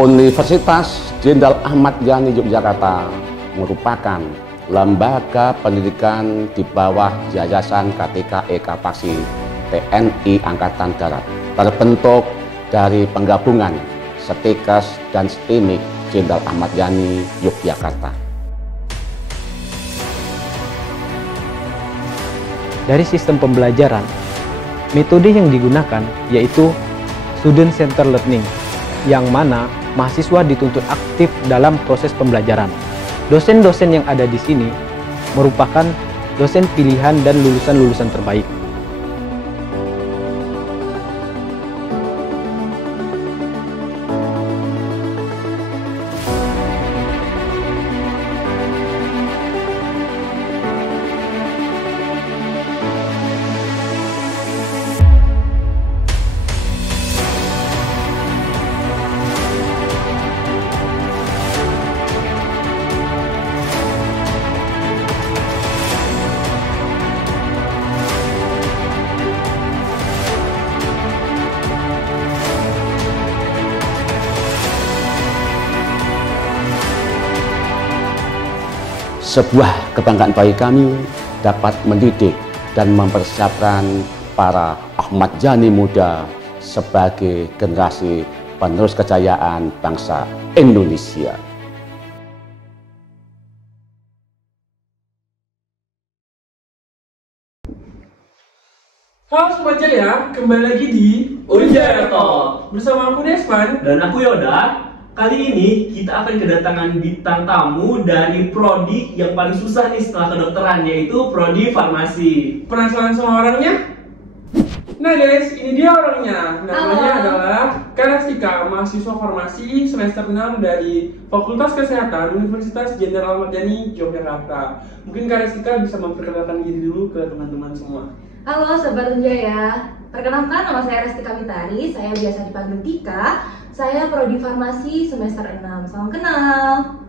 Universitas Jenderal Ahmad Yani Yogyakarta merupakan lembaga pendidikan di bawah Yayasan KTK Paksi TNI Angkatan Darat, terbentuk dari penggabungan Setikes dan Stimik Jenderal Ahmad Yani Yogyakarta. Dari sistem pembelajaran, metode yang digunakan yaitu Student Center Learning, yang mana mahasiswa dituntut aktif dalam proses pembelajaran. Dosen-dosen yang ada di sini merupakan dosen pilihan dan lulusan-lulusan terbaik. Sebuah kebanggaan bagi kami dapat mendidik dan mempersiapkan para Ahmad Yani muda sebagai generasi penerus kejayaan bangsa Indonesia. Halo Sobat Jaya, kembali lagi di Ujaya Talk bersama aku Desman dan aku Yoda. Kali ini kita akan kedatangan bintang tamu dari prodi yang paling susah nih setelah kedokteran, yaitu prodi farmasi. Penasaran sama orangnya? Nah guys, ini dia orangnya. Namanya adalah Karestika, mahasiswa farmasi semester 6 dari Fakultas Kesehatan Universitas Jenderal Ahmad Yani Yogyakarta. Mungkin Karestika bisa memperkenalkan diri dulu ke teman-teman semua. Halo Sobat Unjaya, perkenalkan nama saya Restika Mitari, saya biasa dipanggil Tika. Saya prodi farmasi semester 6, salam kenal.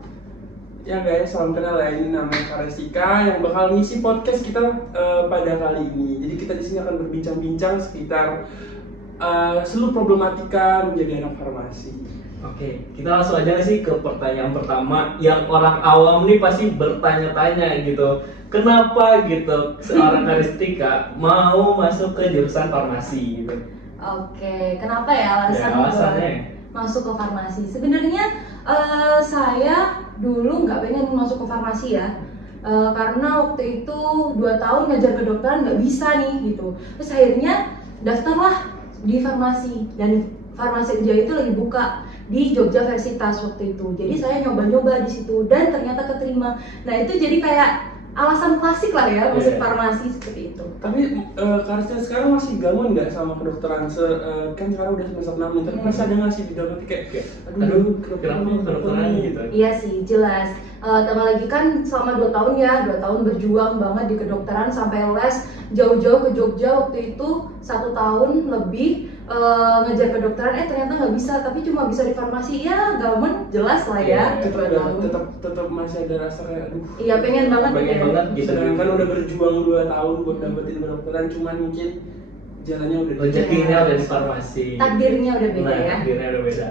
Ya guys, salam kenal ya, ini namanya Karestika yang bakal ngisi podcast kita pada kali ini. Jadi kita di sini akan berbincang-bincang sekitar seluruh problematika menjadi anak farmasi. Oke, kita langsung aja sih ke pertanyaan pertama yang orang awam nih pasti bertanya-tanya gitu. Kenapa gitu seorang Karestika mau masuk ke jurusan farmasi gitu? Oke, kenapa ya alasannya masuk ke farmasi? Sebenarnya saya dulu nggak pengen masuk ke farmasi ya, karena waktu itu 2 tahun ngajar kedokteran nggak bisa nih gitu. Terus akhirnya daftarlah di farmasi, dan farmasi Unjaya itu lagi buka di Yogyakarta waktu itu. Jadi saya nyoba-nyoba di situ dan ternyata keterima. Nah itu jadi kayak alasan klasik lah ya masuk farmasi seperti itu. Tapi Karestika sekarang masih gangguan nggak sama kedokteran? Kan sekarang udah semester 6 nih, tapi masih ada nggak sih di dalam hati kayak aduh kedokteran gitu? Iya sih, jelas. Tambah lagi kan selama 2 tahun ya, 2 tahun berjuang banget di kedokteran sampai les jauh-jauh ke Jogja waktu itu 1 tahun lebih ngejar kedokteran, ternyata nggak bisa, tapi cuma bisa di farmasi. Ya gamen jelas lah ya. Tetap masih ada rasa kayak aduh. Iya pengen banget gitu. Sedangkan udah berjuang 2 tahun buat dapetin kedokteran, cuman mungkin jalannya udah rezekinya udah di farmasi. Takdirnya udah beda ya. Takdirnya udah beda.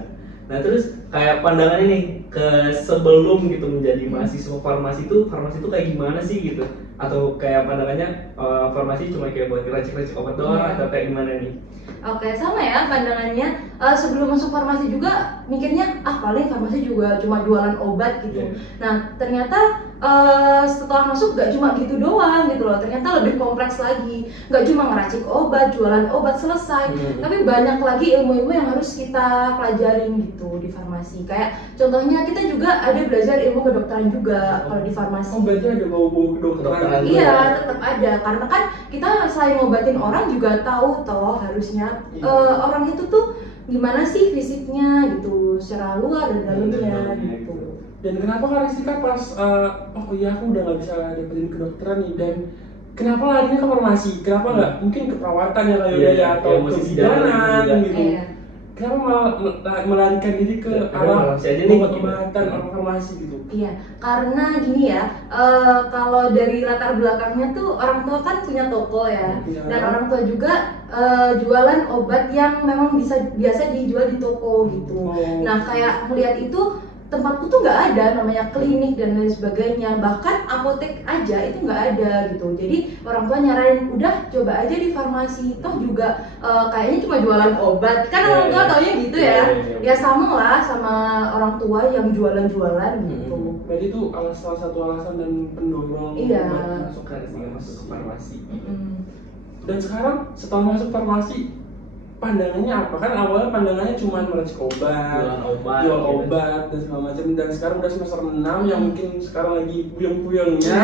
Nah terus kayak pandangan ini ke sebelum gitu menjadi mahasiswa farmasi itu kayak gimana sih gitu? Atau kayak pandangannya farmasi cuma kayak buat racik-racik obat doang atau kayak gimana nih? Oke, sama ya pandangannya. Sebelum masuk farmasi juga mikirnya paling farmasi juga cuma jualan obat gitu. Nah ternyata setelah masuk gak cuma gitu doang gitu loh, ternyata lebih kompleks lagi. Gak cuma ngeracik obat, jualan obat selesai, tapi banyak lagi ilmu-ilmu yang harus kita pelajarin gitu di farmasi. Kayak contohnya kita juga ada belajar ilmu kedokteran juga kalau di farmasi. Obatnya ada bau-bau kedokteran. Iya, tetap ada, karena kan kita selain ngobatin orang juga tahu toh harusnya orang itu tuh gimana sih fisiknya gitu, secara luar dan dalamnya gitu. Dan kenapa Karestika pas aku udah nggak bisa dapetin kedokteran nih, dan kenapa larinya ke farmasi? Kenapa nggak mungkin ke perawatan ya kayak atau ke bidanan gitu? kenapa malah melarikan diri ke arah obat-obatan farmasi gitu? Iya, karena gini ya, kalau dari latar belakangnya tuh orang tua kan punya toko ya, dan orang tua juga jualan obat yang memang biasa dijual di toko gitu. Nah kayak melihat itu, tempatku tuh nggak ada namanya klinik dan lain sebagainya, bahkan apotek aja itu nggak ada gitu. Jadi orang tua nyaranin udah coba aja di farmasi, toh juga kayaknya cuma jualan obat kan, orang tua taunya gitu ya. Ya sama lah sama orang tua yang jualan-jualan gitu. Berarti itu salah satu alasan dan pendorong masuk ke farmasi. Dan sekarang setelah masuk farmasi, pandangannya apa? Kan awalnya pandangannya cuma meracik obat, jual obat dan segala macam. Dan sekarang udah semester 6 yang mungkin sekarang lagi puyeng-puyengnya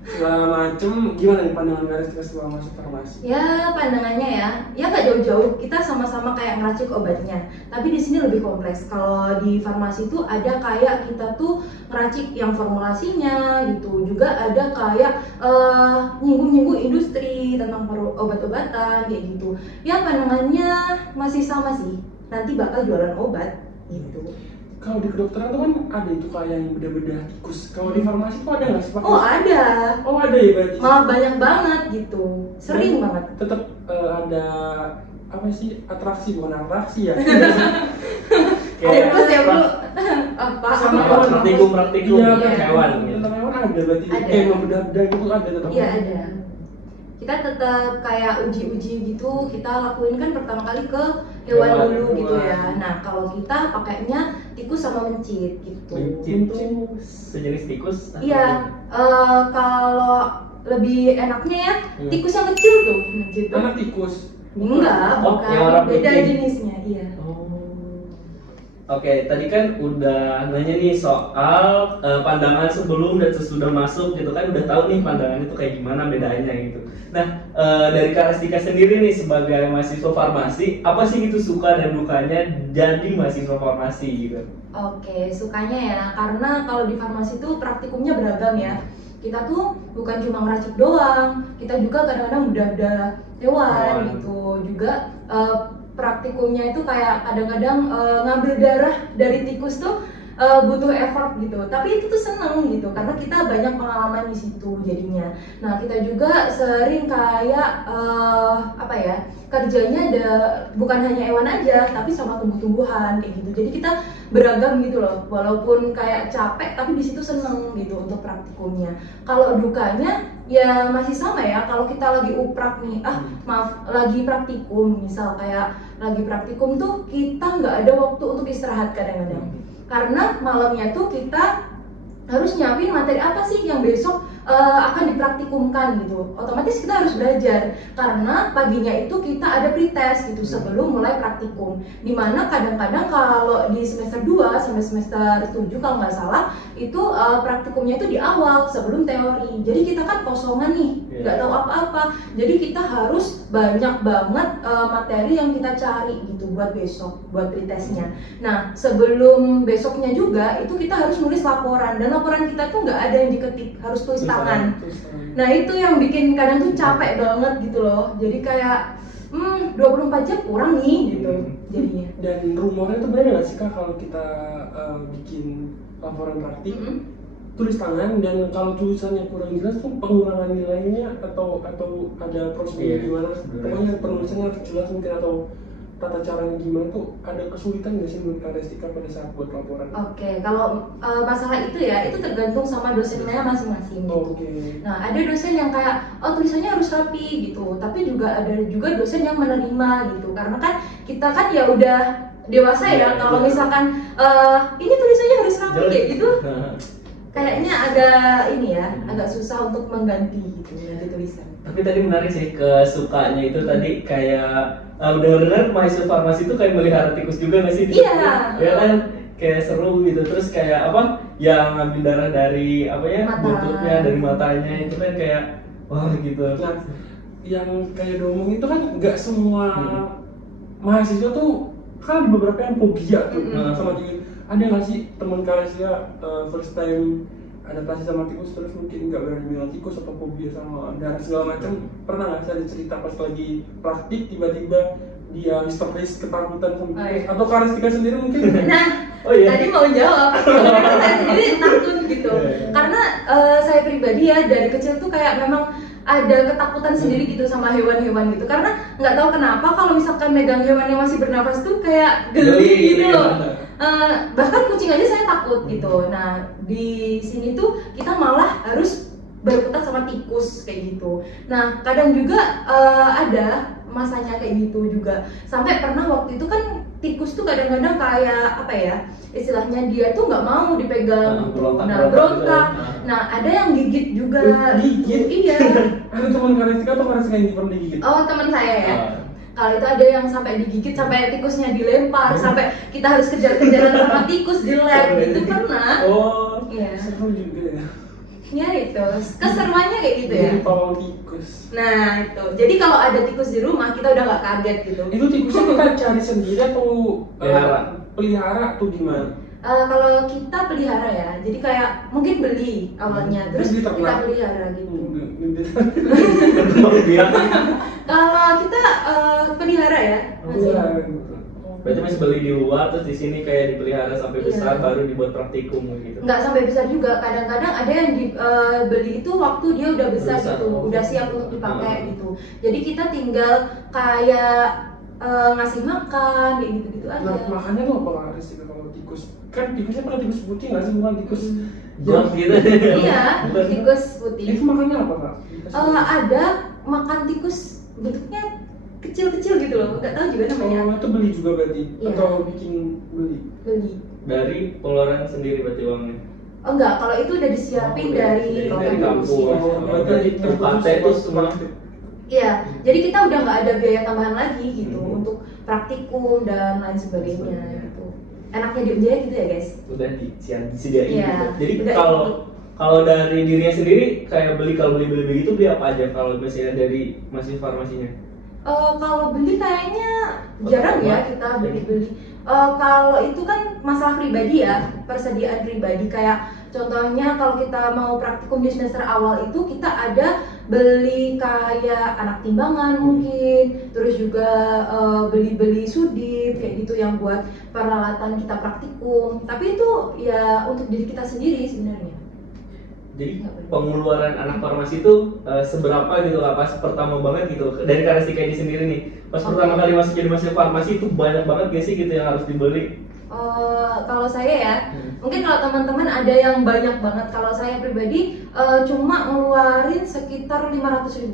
segala macem. Gimana nih pandangan Karistika setelah masuk farmasi? Ya pandangannya ya nggak jauh-jauh. Kita sama-sama kayak meracik obatnya, tapi di sini lebih kompleks. Kalau di farmasi itu ada kayak kita tuh meracik yang formulasinya gitu, juga ada kayak nyinggung-nyinggung industri tentang obat-obatan kayak gitu. Ya pandangannya masih sama sih, nanti bakal jualan obat gitu. Kalau di kedokteran tuh kan ada itu kayak yang bedah-bedah tikus. Kalau di farmasi tuh ada nggak sih Pak? Oh ada. Oh ada ya berarti? Malah banyak banget gitu, sering banget. Tetap ada apa sih, atraksi bukan atraksi ya? Terus ya bro, apa? Sama praktikum hewan. Tentang hewan ada berarti? Membedah-bedah gitu ada tetap? Iya ada. Kita tetap kayak uji-uji gitu, kita lakuin kan pertama kali ke hewan dulu gitu ya. Nah kalau kita pakainya tikus sama mencit gitu. Mencit itu sejenis tikus? Iya, kalau lebih enaknya ya tikus yang kecil tuh mencit. Anak tikus? Enggak, bukan, beda jenisnya, iya. Oke, tadi kan udah nanya nih soal pandangan sebelum dan sesudah masuk gitu kan, udah tahu nih pandangan itu kayak gimana bedanya gitu. Nah, dari Karistika sendiri nih sebagai mahasiswa farmasi, apa sih gitu suka dan dukanya jadi mahasiswa farmasi gitu? Oke, sukanya ya, karena kalau di farmasi tuh praktikumnya beragam ya. Kita tuh bukan cuma meracik doang, kita juga kadang-kadang bedah-bedah hewan gitu, juga praktikumnya itu kayak kadang-kadang ngambil darah dari tikus tuh butuh effort gitu, tapi itu tuh seneng gitu karena kita banyak pengalaman di situ jadinya. Nah kita juga sering kayak apa ya, kerjanya bukan hanya hewan aja tapi sama tumbuh-tumbuhan kayak gitu. Jadi kita beragam gitu loh, walaupun kayak capek tapi di situ seneng gitu untuk praktikumnya. Kalau dukanya ya masih sama ya, kalau kita lagi uprak nih, lagi praktikum, misal kayak lagi praktikum tuh kita nggak ada waktu untuk istirahat kadang-kadang, karena malamnya tuh kita harus nyiapin materi apa sih yang besok akan dipraktikumkan gitu. Otomatis kita harus belajar karena paginya itu kita ada pretest gitu sebelum mulai praktikum. Dimana kadang-kadang kalau di semester 2 sampai semester 7 kalau nggak salah itu praktikumnya itu di awal sebelum teori. Jadi kita kan kosongan nih, nggak tahu apa-apa. Jadi kita harus banyak banget materi yang kita cari gitu buat besok, buat pretestnya. Nah sebelum besoknya juga itu kita harus nulis laporan, dan laporan kita tuh nggak ada yang diketik, harus tulis tangan. Nah itu yang bikin kadang tuh capek banget gitu loh. Jadi kayak 24 jam kurang nih gitu jadinya. Dan rumornya tuh benar nggak sih Kak kalau kita bikin laporan praktik tulis tangan, dan kalau tulisannya kurang jelas tuh pengurangan nilainya atau ada prosedur gimana? Pokoknya penulisannya harus jelas mungkin, atau tata caranya gimana tuh ada kesulitan nggak sih menurut Karistika pada saat buat laporan? Oke, kalau masalah itu ya itu tergantung sama dosennya masing-masing gitu. Nah ada dosen yang kayak tulisannya harus rapi gitu, tapi juga ada juga dosen yang menerima gitu, karena kan kita kan ya udah dewasa ya. Kalau misalkan ini tulisannya harus rapi kayak gitu, kayaknya agak susah untuk mengganti gitu tulisan. Tapi tadi menarik sih kesukanya itu tadi kayak benar-benar mahasiswa farmasi itu kayak melihara tikus juga nggak sih? Iya. Ya kan kayak seru gitu, terus kayak apa yang ngambil darah dari buntutnya, dari matanya itu kan kayak wah gitu. Nah yang kayak domong itu kan nggak semua mahasiswa tuh kan, beberapa yang fobia tuh sama tikus. Ada nggak sih teman Karistika first time adaptasi sama tikus terus mungkin nggak berani bilang tikus atau fobia sama darah segala macam? Pernah nggak sih ada cerita pas lagi praktik tiba-tiba dia histeris ketakutan sama Oh, iya. atau Karistika sendiri mungkin? Nah, Oh iya. tadi mau jawab, karena saya sendiri takut gitu. Karena saya pribadi ya dari kecil tuh kayak memang ada ketakutan sendiri gitu sama hewan-hewan gitu. Karena nggak tahu kenapa kalau misalkan megang hewan yang masih bernafas tuh kayak geli gitu loh. Bahkan kucing aja saya takut gitu. Nah di sini tuh kita malah harus berkutat sama tikus kayak gitu. Nah kadang juga ada masanya kayak gitu juga. Sampai pernah waktu itu kan tikus tuh kadang-kadang kayak apa ya, istilahnya dia tuh nggak mau dipegang, berontak. Nah ada yang gigit juga. Gigit? Iya. Ada teman Karistika atau Karistika yang pernah digigit? Oh teman saya ya. Kalau itu ada yang sampai digigit, sampai tikusnya dilempar, sampai kita harus kejar-kejaran sama tikus di lab, itu pernah. Oh, Iya. seru juga ya. Ya itu, keseruannya kayak gitu ya. Jadi tolong tikus. Nah itu, jadi kalau ada tikus di rumah kita udah nggak kaget gitu. Itu tikusnya kita cari sendiri atau pelihara tuh gimana? Kalau kita pelihara ya, jadi kayak mungkin beli awalnya, terus Terus kita diternak. pelihara gitu. Kalau kita pelihara ya, masih. Berarti masih beli di luar terus di sini kayak dipelihara sampai besar Iya. baru dibuat praktikum gitu. Nggak sampai besar juga, kadang-kadang ada yang dibeli itu waktu dia udah besar Besar, gitu, oh. udah siap untuk dipakai gitu. Jadi kita tinggal kayak ngasih makan kayak gitu-gitu aja. Nah, makannya tuh apa Karistika kalau tikus? Kan tikusnya pernah tikus putih nggak sih, bukan tikus? Jam gitu. Iya, tikus putih. Itu makannya apa Kak? Ada makan tikus bentuknya kecil-kecil gitu loh, nggak tahu juga namanya. Oh, itu beli juga berarti? Iya. Atau bikin beli? Beli. Dari pengeluaran sendiri berarti uangnya. Oh enggak, kalau itu udah disiapin dari kampus. Oh, berarti UKT itu semua. Iya, jadi kita udah nggak ada biaya tambahan lagi gitu untuk praktikum dan lain sebagainya gitu. Enaknya di Unjaya gitu ya guys. Udah disediain Iya, gitu. Jadi udah kalau dari dirinya sendiri kayak beli begitu beli apa aja kalau misalnya dari masih farmasinya? Kalau beli kayaknya jarang ya kita beli. Kalau itu kan masalah pribadi ya, persediaan pribadi, kayak contohnya kalau kita mau praktikum di semester awal itu kita ada beli kayak anak timbangan mungkin, terus juga beli sudip kayak gitu yang buat peralatan kita praktikum. Tapi itu ya untuk diri kita sendiri sebenarnya. Jadi pengeluaran anak farmasi itu seberapa gitu lah pas pertama banget gitu dari Karistika ini sendiri nih pas pertama kali masuk jadi mahasiswa farmasi itu banyak banget gak sih gitu yang harus dibeli? Kalau saya ya, mungkin kalau teman-teman ada yang banyak banget. Kalau saya pribadi cuma ngeluarin sekitar 500.000.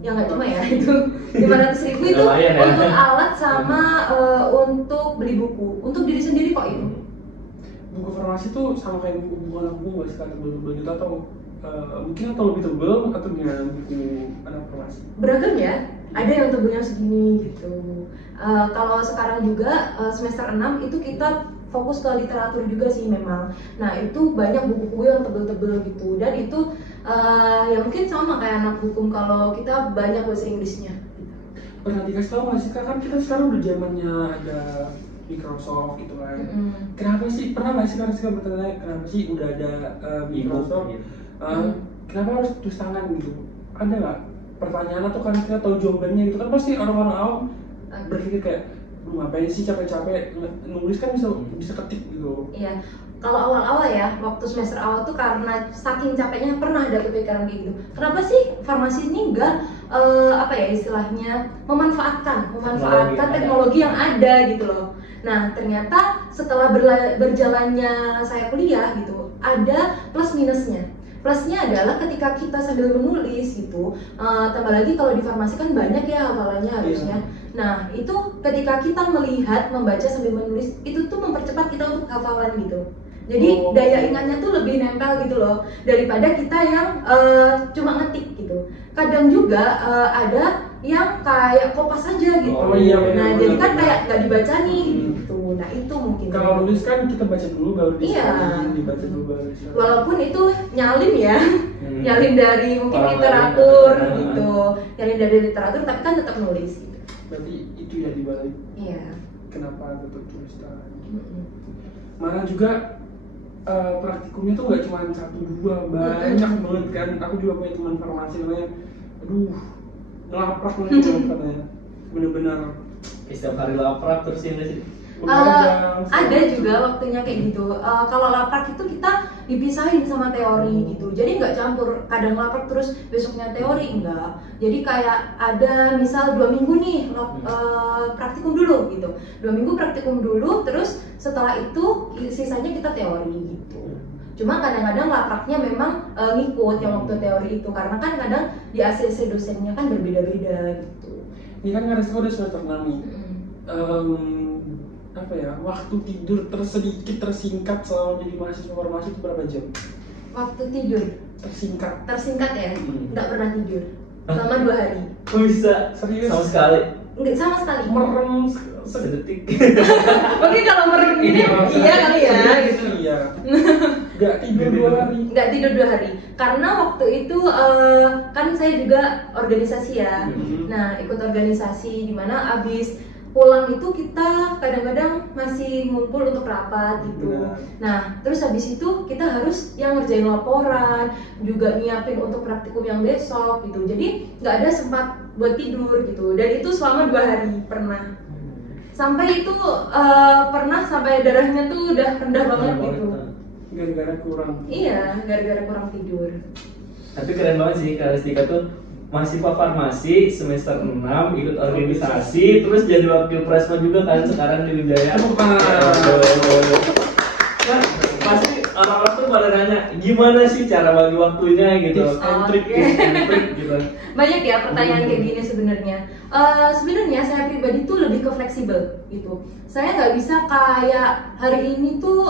Ya nggak cuma ya itu 500.000 itu Lumayan ya. untuk alat sama untuk beli buku. Untuk diri sendiri kok itu. Buku farmasi tuh sama kayak buku anak buku nggak sih, kan tebel-tebel gitu atau mungkin atau lebih tebel atau gimana buku anak farmasi? Beragam ya, ada yang tebelnya segini gitu. Kalau sekarang juga semester 6 itu kita fokus ke literatur juga sih memang. Nah itu banyak buku-buku yang tebel-tebel gitu, dan itu ya mungkin sama kayak anak hukum kalau kita banyak bahasa Inggrisnya. Pernah dikasih tau nggak sih Kak, kan kita sekarang udah zamannya ada Microsoft gitu kan. Kenapa sih, pernah nggak sih Karistika bertanya kenapa sih udah ada Microsoft? Kenapa harus tulis tangan gitu? Ada nggak pertanyaan atau Karistika tahu jawabannya gitu kan? Pasti orang-orang awam berpikir kayak, lu ngapain sih capek-capek nulis, kan bisa ketik gitu. Iya. Kalau awal-awal ya, waktu semester awal tuh karena saking capeknya pernah ada kepikiran kayak gitu. Kenapa sih farmasi ini enggak apa ya istilahnya memanfaatkan teknologi yang ada gitu loh. Nah ternyata setelah berjalannya saya kuliah gitu, ada plus minusnya. Plusnya adalah ketika kita sambil menulis gitu, tambah lagi kalau di farmasi kan banyak ya hafalannya harusnya. Nah itu ketika kita melihat, membaca sambil menulis, itu tuh mempercepat kita untuk hafalan gitu. Jadi daya ingatnya tuh lebih nempel gitu loh, daripada kita yang cuma ngetik gitu. Kadang juga ada yang kayak kopas aja gitu. Oh, iya, nah bener, jadi kan bener. kayak nggak dibaca nih gitu. Nah itu mungkin. Kalau nulis kan kita baca dulu baru Iya. dibaca dulu baru disalin. Walaupun itu nyalin ya, nyalin dari mungkin Orang literatur lain. gitu, nyalin dari literatur tapi kan tetap nulis gitu. Berarti itu ya dibalik Iya. kenapa tetap tulis tangan. Malah juga praktikumnya tuh nggak cuma 1-2, banyak banget kan. Aku juga punya teman farmasi namanya, aduh ngelaprak nih katanya, bener-bener Setiap hari laprak terus ini sih. Ada juga waktunya kayak gitu. Kalau laprak itu kita dipisahin sama teori gitu. Jadi nggak campur. Kadang laprak terus besoknya teori enggak. Jadi kayak ada misal 2 minggu nih praktikum dulu gitu. 2 minggu praktikum dulu. Terus setelah itu sisanya kita teori gitu. Cuma kadang-kadang lapraknya memang ngikut yang waktu teori itu. Karena kan kadang di ACC dosennya kan berbeda-beda gitu. Ini kan Karistika udah semester 6 nih. Apa ya, waktu tidur tersingkat selama jadi mahasiswa farmasi itu berapa jam? Waktu tidur tersingkat ya, nggak pernah tidur selama 2 hari. Kok bisa? Serius? Sama sekali? Nggak sama sekali. Merem Sedetik. Mungkin kalau merem gini iya kali ya gitu. Iya. Nggak tidur 2 hari. Nggak tidur 2 hari karena waktu itu kan saya juga organisasi ya. Nah ikut organisasi di mana abis pulang itu kita kadang-kadang masih ngumpul untuk rapat gitu. Nah, terus habis itu kita harus yang ngerjain laporan, juga nyiapin untuk praktikum yang besok gitu. Jadi nggak ada sempat buat tidur gitu. Dan itu selama 2 hari pernah. Sampai itu pernah sampai darahnya tuh udah rendah banget gitu. Gara-gara kurang. Iya, gara-gara kurang tidur. Tapi keren banget sih Karistika tuh. Mahasiswa farmasi semester 6 ikut organisasi terus jadi wakil presma juga kan sekarang di Wijaya. Kan pasti orang-orang tuh pada nanya gimana sih cara bagi waktunya gitu, trik gitu. Banyak ya pertanyaan kayak gini sebenarnya. Sebenarnya saya pribadi tuh lebih ke fleksibel gitu. Saya nggak bisa kayak hari ini tuh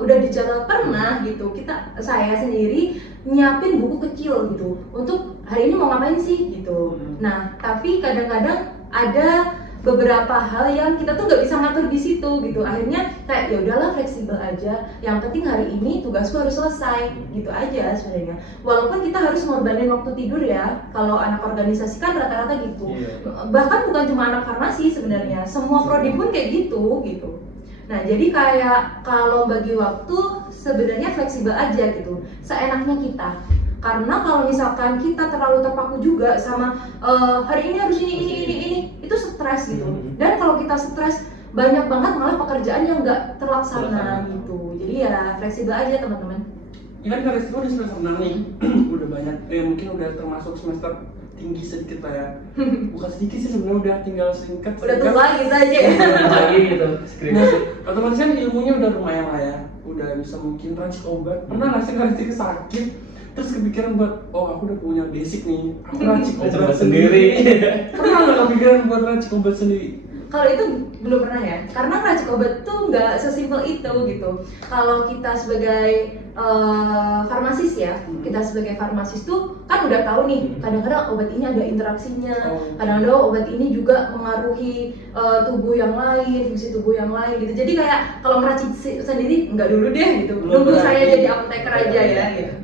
udah dicatat pernah gitu. Saya sendiri nyiapin buku kecil gitu untuk hari ini mau ngapain sih gitu. Nah tapi kadang-kadang ada beberapa hal yang kita tuh nggak bisa ngatur di situ gitu. Akhirnya kayak ya udahlah fleksibel aja. Yang penting hari ini tugasku harus selesai gitu aja sebenarnya. Walaupun kita harus ngorbanin waktu tidur ya. Kalau anak organisasi kan rata-rata gitu. Bahkan bukan cuma anak farmasi sebenarnya. Semua prodi pun kayak gitu gitu. Nah jadi kayak kalau bagi waktu sebenarnya fleksibel aja gitu. Seenaknya kita. Karena kalau misalkan kita terlalu terpaku juga sama hari ini harus ini itu stres gitu. Dan kalau kita stres banyak banget malah pekerjaan yang nggak terlaksana gitu. Jadi ya fleksibel aja teman-teman. Ini kan Karistika udah semester 6 nih. Udah banyak, mungkin udah termasuk semester tinggi sedikit lah ya. Bukan sedikit sih sebenarnya, udah tinggal singkat. Udah tua gitu aja ya. Lagi gitu skripsi. Nah, otomatis kan ilmunya udah lumayan lah ya. Udah bisa mungkin racik obat. Pernah nggak sih Karistika sakit? Terus kepikiran buat, aku udah punya basic nih, aku racik obat sendiri. Pernah nggak kepikiran buat racik obat sendiri? Kalau itu belum pernah ya, karena racik obat tuh nggak sesimpel itu gitu. Kalau kita sebagai farmasis ya, kita sebagai farmasis tuh kan udah tahu nih, kadang-kadang obat ini ada interaksinya, kadang-kadang obat ini juga mengaruhi tubuh yang lain, fungsi tubuh yang lain gitu. Jadi kayak kalau ngeracik sendiri nggak dulu deh gitu, nunggu saya jadi apoteker aja ya gitu.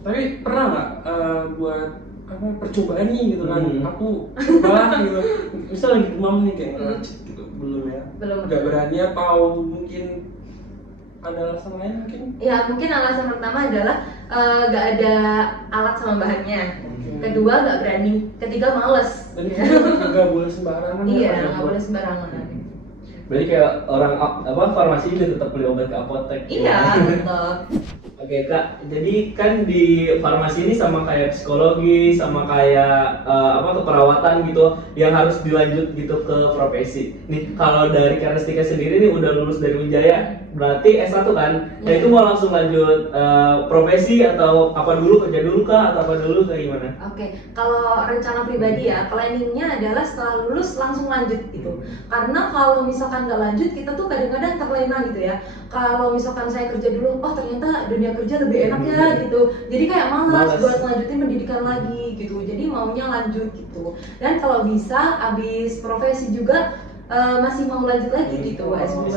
Tapi pernah nggak buat percobaan nih gitu kan, aku coba gitu, misal lagi demam nih kayak ngeracik gitu, belum ya? Belum. Nggak berani atau mungkin ada alasan lain mungkin? Ya mungkin alasan pertama adalah nggak ada alat sama bahannya. Kedua nggak berani. Ketiga males. Dan itu nggak boleh sembarangan. Iya nggak boleh sembarangan. Berarti kayak orang farmasi juga tetap beli obat ke apotek. Iya tetap. Oke Kak, jadi kan di farmasi ini sama kayak psikologi, sama kayak keperawatan gitu, yang harus dilanjut gitu ke profesi. Nih kalau dari Karistika sendiri nih udah lulus dari Wijaya, berarti S1 kan? Nah itu mau langsung lanjut profesi atau apa dulu, kerja dulu kah atau apa dulu kayak gimana? Oke, kalau rencana pribadi ya, planningnya adalah setelah lulus langsung lanjut gitu. Karena kalau misalkan nggak lanjut, kita tuh kadang-kadang terlena gitu ya. Kalau misalkan saya kerja dulu, ternyata dunia kerja lebih enak ya gitu. Jadi kayak malas buat lanjutin pendidikan lagi gitu. Jadi maunya lanjut gitu. Dan kalau bisa abis profesi juga masih mau lanjut lagi gitu S2.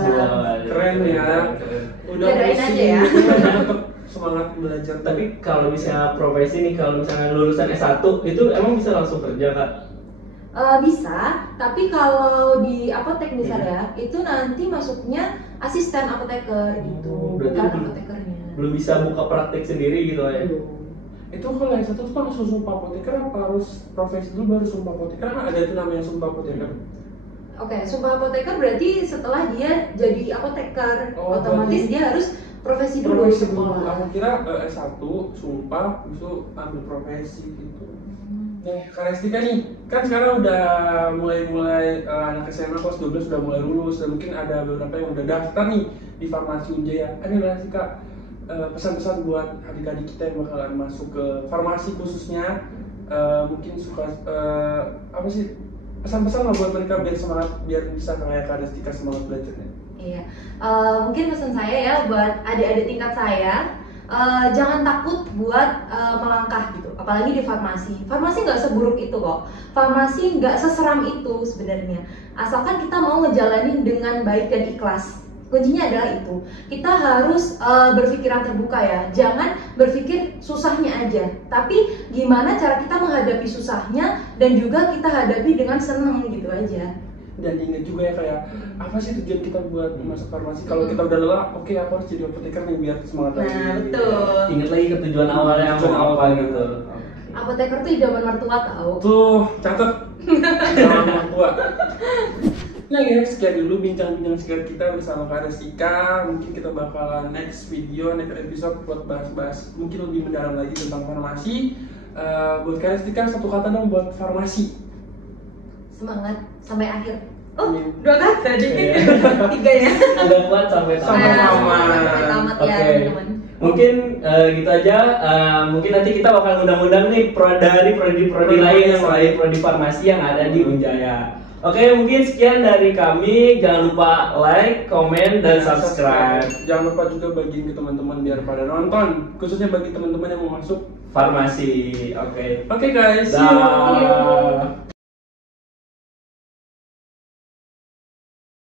Keren ya. Udah doain aja ya. Tetap semangat belajar. Tapi kalau misalnya profesi nih, kalau misalnya lulusan S1 itu emang bisa langsung kerja Kak? Bisa, tapi kalau di apotek misalnya itu nanti masuknya asisten apoteker gitu, bukan apotekernya. Belum bisa buka praktik sendiri gitu ya? Itu kalau yang satu tuh kan langsung sumpah apoteker apa harus profesi dulu baru sumpah apoteker? Kan ada tuh namanya sumpah apoteker. Oke, sumpah apoteker berarti setelah dia jadi apoteker, Oh, otomatis berarti- dia harus profesi dulu Profesi dulu. sekolah. Aku kira S1, sumpah, itu ambil profesi gitu. Nah, Kak Restika nih, kan sekarang udah mulai anak SMA kelas 12 sudah mulai lulus, dan mungkin ada beberapa yang udah daftar nih di Farmasi Unjaya. Ada nggak sih Kak pesan-pesan buat adik-adik kita yang bakalan masuk ke farmasi khususnya? Mungkin suka apa sih pesan-pesan lah buat mereka biar semangat, biar bisa kayak Kak Restika semangat belajarnya. Iya, mungkin pesan saya ya buat adik-adik tingkat saya, jangan takut buat melangkah gitu, apalagi di farmasi. Farmasi nggak seburuk itu kok, farmasi nggak seseram itu sebenarnya, asalkan kita mau ngejalanin dengan baik dan ikhlas. Kuncinya adalah itu, kita harus berpikiran terbuka ya, jangan berpikir susahnya aja, tapi gimana cara kita menghadapi susahnya dan juga kita hadapi dengan senang gitu aja. Dan ingat juga ya kayak apa sih tujuan kita buat masuk farmasi? Kalau kita udah lelah, oke aku harus jadi apoteker nih biar semangat lagi. Nah betul. Ingat lagi ke tujuan awalnya Tujuan mau apa awal. gitu. Apoteker tuh idaman mertua tahu. Tuh, catat. Orang tua. Nah guys, sekian dulu bincang-bincang singkat kita bersama Kak Restika. Mungkin kita bakalan next video, next episode buat bahas-bahas mungkin lebih mendalam lagi tentang farmasi. Buat Kak Restika, satu kata dong buat farmasi. Semangat sampai akhir. Oh, Amin. 2 kata tadi. Iya. 3 ya. Udah kuat sampai Sampai tamat. tamat. Sampai tamat ya, Oke. teman-teman. Mungkin gitu aja. Mungkin nanti kita bakal undang-undang nih dari prodi-prodi lain yang selain prodi farmasi yang ada di Unjaya. Oke, mungkin sekian dari kami. Jangan lupa like, komen, dan subscribe. Jangan lupa juga bagiin ke teman-teman biar pada nonton, khususnya bagi teman-teman yang mau masuk Farmasi. Oke. Oke guys, see you. Dah.